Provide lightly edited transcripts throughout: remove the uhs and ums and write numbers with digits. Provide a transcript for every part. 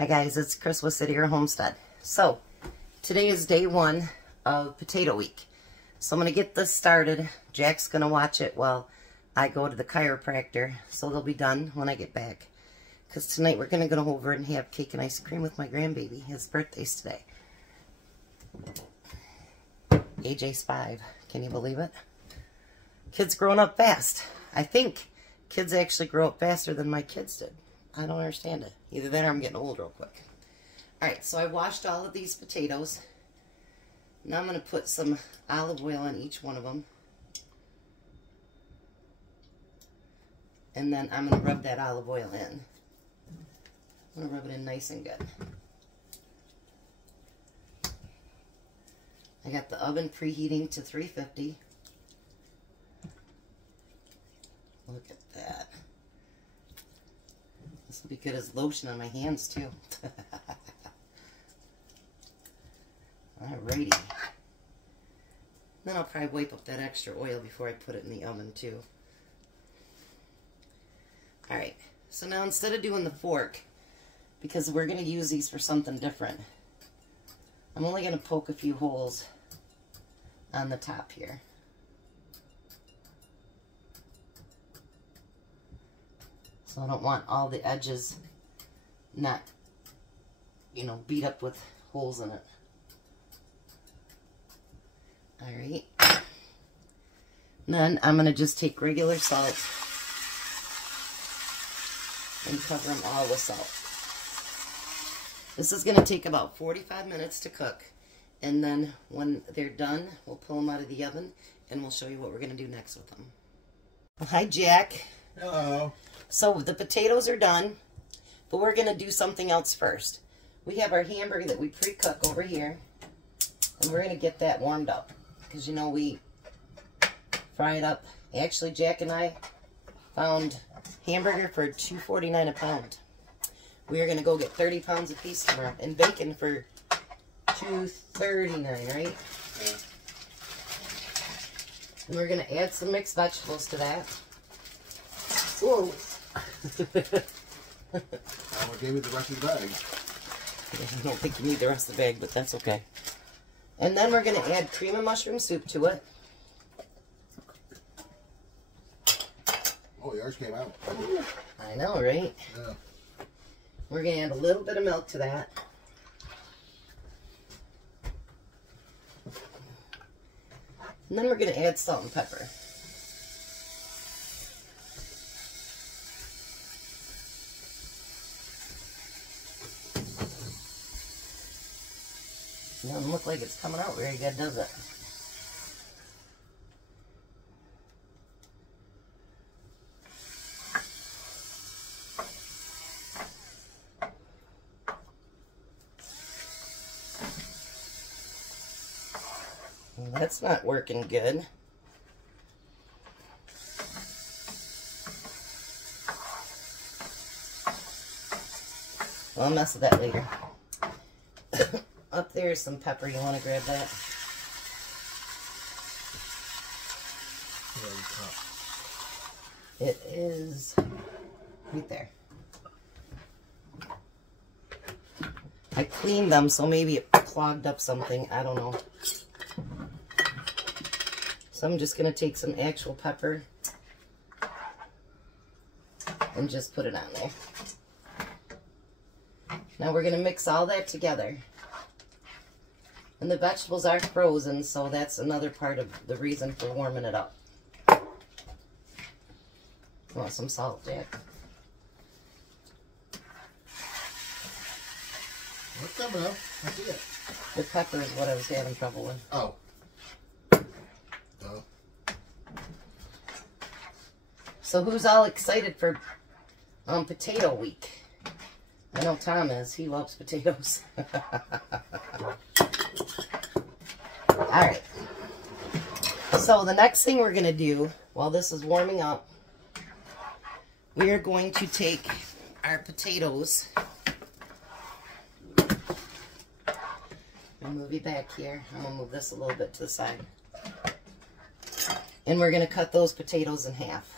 Hi guys, it's Chris with City or Homestead. So, today is day one of potato week. So I'm going to get this started. Jack's going to watch it while I go to the chiropractor. So they'll be done when I get back. Because tonight we're going to go over and have cake and ice cream with my grandbaby. His birthday's today. AJ's 5. Can you believe it? Kids growing up fast. I think kids actually grow up faster than my kids did. I don't understand it. Either that or I'm getting old real quick. Alright, so I washed all of these potatoes. Now I'm going to put some olive oil on each one of them. And then I'm going to rub that olive oil in. I'm going to rub it in nice and good. I got the oven preheating to 350. Look at that. This will be good as lotion on my hands too. Alrighty. Then I'll probably wipe up that extra oil before I put it in the oven too. Alright, so now instead of doing the fork, because we're going to use these for something different, I'm only going to poke a few holes on the top here. So I don't want all the edges not, beat up with holes in it. Alright. Then I'm going to just take regular salt and cover them all with salt. This is going to take about 45 minutes to cook. And then when they're done, we'll pull them out of the oven and we'll show you what we're going to do next with them. Well, hi, Jack. Hello. So the potatoes are done, but we're going to do something else first. We have our hamburger that we pre-cook over here, and we're going to get that warmed up. Because, we fry it up. Actually, Jack and I found hamburger for $2.49 a pound. We are going to go get 30 pounds a piece tomorrow, and bacon for $2.39, right? Yeah. And we're going to add some mixed vegetables to that. Whoa. Alma gave me the rest of the bag. I don't think you need the rest of the bag, but that's okay. And then we're going to add cream and mushroom soup to it. Oh, yours came out. I know, right? Yeah. We're going to add a little bit of milk to that. And then we're going to add salt and pepper. It doesn't look like it's coming out very good, does it? Well, that's not working good. Well, I'll mess with that later. Up there is some pepper. You want to grab that? It is right there. I cleaned them, so maybe it clogged up something. I don't know. So I'm just going to take some actual pepper and just put it on there. Now we're going to mix all that together. And the vegetables are frozen, so that's another part of the reason for warming it up. You want some salt, Jack? What's coming up? I see it. The pepper is what I was having trouble with. Oh. Oh. So who's all excited for potato week? I know Tom is. He loves potatoes. Alright. So the next thing we're going to do while this is warming up, we are going to take our potatoes. I'll move you back here. I'm going to move this a little bit to the side. And we're going to cut those potatoes in half.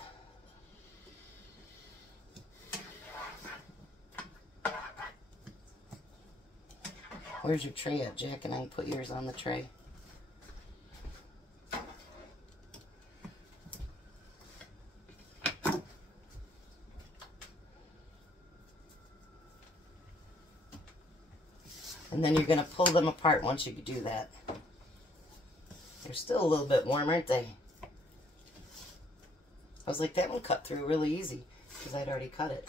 Where's your tray at, Jack? And I can put yours on the tray. And then you're going to pull them apart once you do that. They're still a little bit warm, aren't they? I was like, that one cut through really easy because I'd already cut it.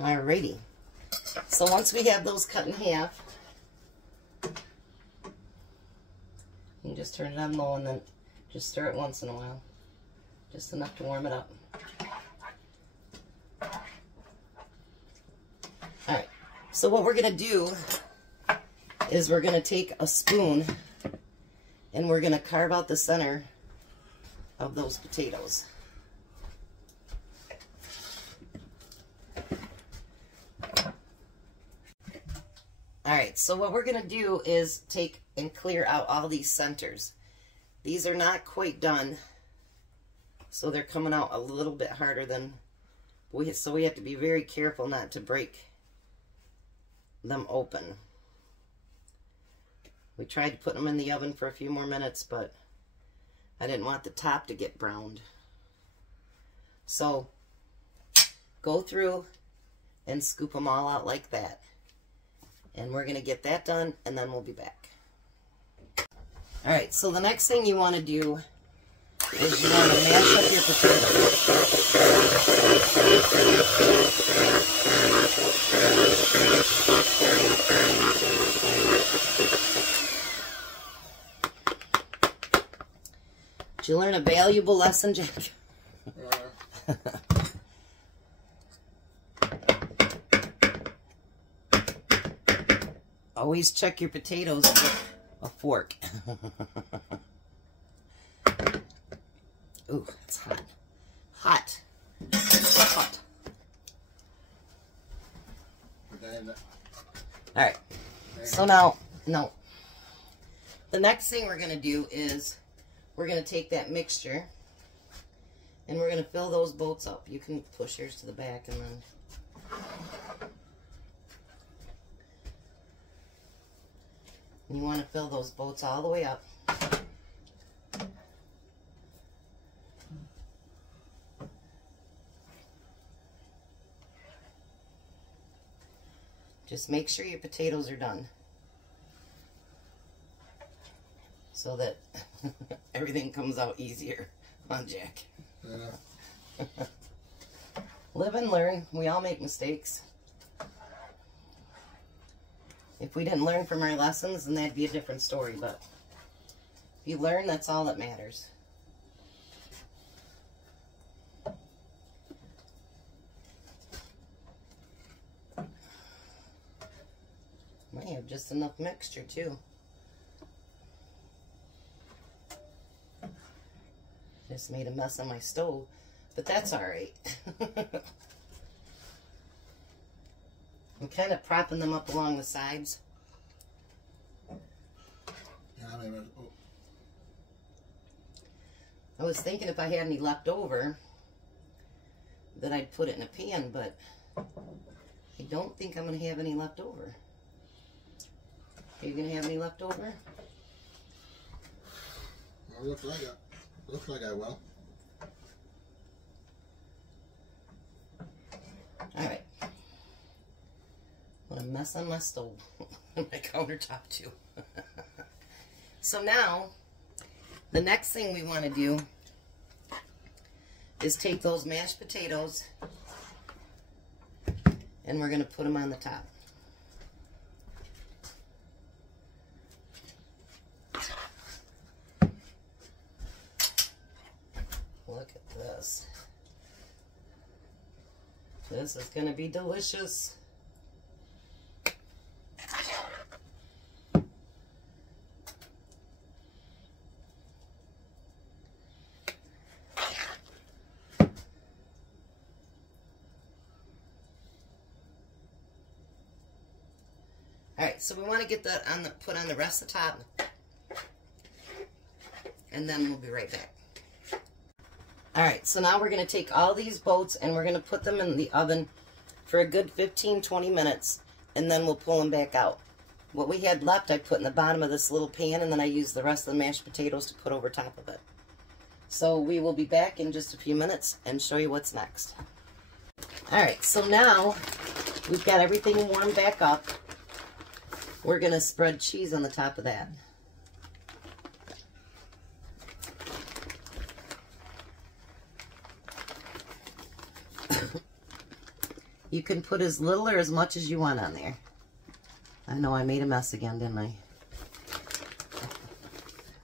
Alrighty. So once we have those cut in half, you can just turn it on low and then just stir it once in a while. Just enough to warm it up. Alright, so what we're going to do is we're going to take a spoon and we're going to carve out the center of those potatoes. Alright, so what we're going to do is take and clear out all these centers. These are not quite done, so they're coming out a little bit harder than so we have to be very careful not to break them open. We tried to put them in the oven for a few more minutes, but I didn't want the top to get browned. So go through and scoop them all out like that. And we're going to get that done, and then we'll be back. Alright, so the next thing you want to do is you want to mash up your potatoes. Did you learn a valuable lesson, Jack? Always check your potatoes with a fork. Ooh, it's hot. Hot. Hot. Alright. So now, no. The next thing we're going to do is we're going to take that mixture and we're going to fill those boats up. You can push yours to the back and then... You want to fill those boats all the way up. Just make sure your potatoes are done so that everything comes out easier. Come on, Jack. Yeah. Live and learn. We all make mistakes. If we didn't learn from our lessons, then that'd be a different story, but if you learn, that's all that matters. Might have just enough mixture, too. Just made a mess on my stove, but that's all right. I'm kind of propping them up along the sides. I was thinking if I had any left over that I'd put it in a pan, but I don't think I'm going to have any left over. Are you going to have any left over? Well, looks like I will. Alright. What a mess on my stove. My countertop too. So now, the next thing we want to do is take those mashed potatoes and we're going to put them on the top. Look at this. This is going to be delicious. Alright, so we want to get that on the put on the rest of the top, and then we'll be right back. All right, so now we're going to take all these boats and we're going to put them in the oven for a good 15-20 minutes, and then we'll pull them back out. What we had left, I put in the bottom of this little pan, and then I used the rest of the mashed potatoes to put over top of it. So we will be back in just a few minutes and show you what's next. All right, so now we've got everything warmed back up. We're going to spread cheese on the top of that. You can put as little or as much as you want on there. I know I made a mess again, didn't I?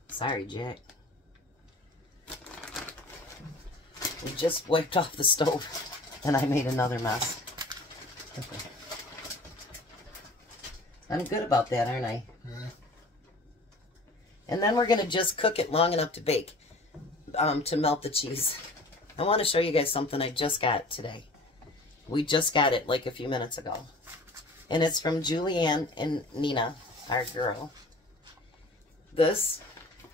Sorry, Jack. We just wiped off the stove and I made another mess. I'm good about that, aren't I? Yeah. And then we're going to just cook it long enough to bake, to melt the cheese. I want to show you guys something I just got today. We just got it like a few minutes ago. And it's from Julianne and Nina, our girl. This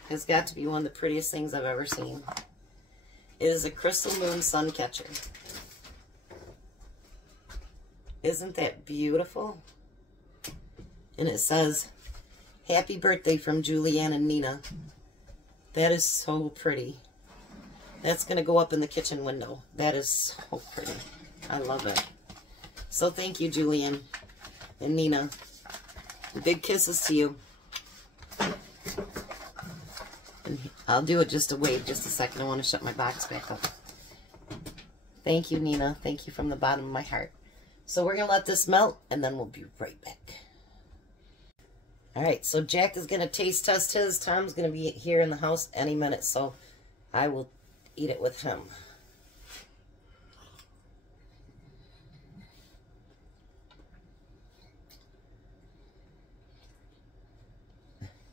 has got to be one of the prettiest things I've ever seen. It is a Crystal Moon sun catcher. Isn't that beautiful? And it says, "Happy birthday from Julianne and Nina." That is so pretty. That's going to go up in the kitchen window. That is so pretty. I love it. So thank you, Julianne and Nina. Big kisses to you. And I'll do it just to wait just a second. I want to shut my box back up. Thank you, Nina. Thank you from the bottom of my heart. So we're going to let this melt, and then we'll be right back. All right, so Jack is going to taste test his. Tom's going to be here in the house any minute, so I will eat it with him.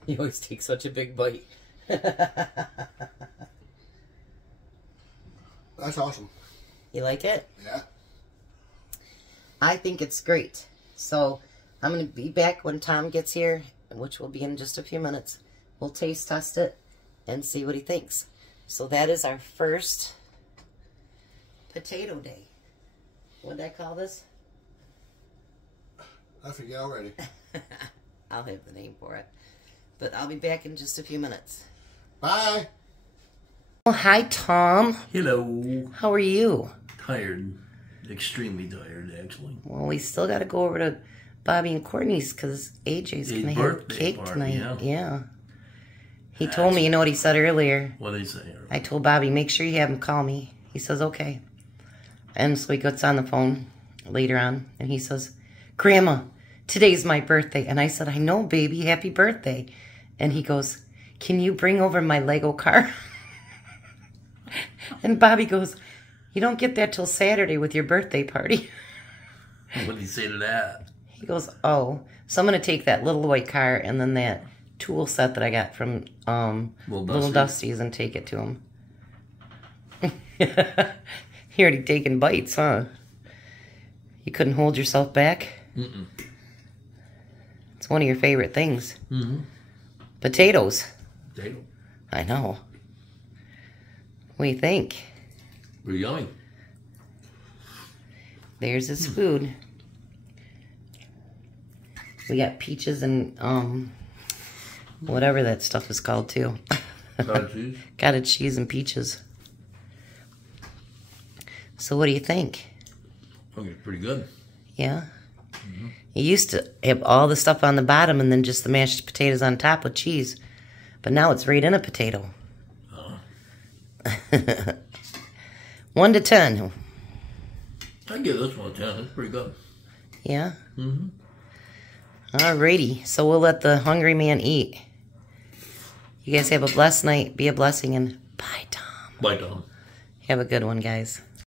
You always take such a big bite. That's awesome. You like it? Yeah. I think it's great. So I'm going to be back when Tom gets here, which will be in just a few minutes. We'll taste test it and see what he thinks. So that is our first potato day. What did I call this? I forget already. I'll have the name for it. But I'll be back in just a few minutes. Bye. Oh, hi, Tom. Hello. How are you? Tired. Extremely tired, actually. Well, we still got to go over to Bobby and Courtney's because AJ's going to have cake party, tonight. Yeah. He told me, you know what he said earlier? What did he say? I told Bobby, make sure you have him call me. He says, okay. And so he gets on the phone later on, and he says, Grandma, today's my birthday. And I said, I know, baby, happy birthday. And he goes, can you bring over my Lego car? And Bobby goes, you don't get that till Saturday with your birthday party. What did he say to that? He goes, oh, so I'm going to take that little white car and then that tool set that I got from Little Dusty's and take it to him. You already taking bites, huh? You couldn't hold yourself back? Mm-mm. It's one of your favorite things. Mm-hmm. Potatoes. Potato. I know. What do you think? Pretty yummy. There's his food. We got peaches and whatever that stuff is called too. Cottage cheese. Cottage cheese and peaches. So what do you think? I think it's pretty good. Yeah? Mm-hmm. You used to have all the stuff on the bottom and then just the mashed potatoes on top with cheese. But now it's right in a potato. Oh. 1 to 10. I'd give this one a 10. It's pretty good. Yeah? Mm-hmm. Alrighty. So we'll let the hungry man eat. You guys have a blessed night. Be a blessing and bye, Tom. Bye, Tom. Have a good one, guys.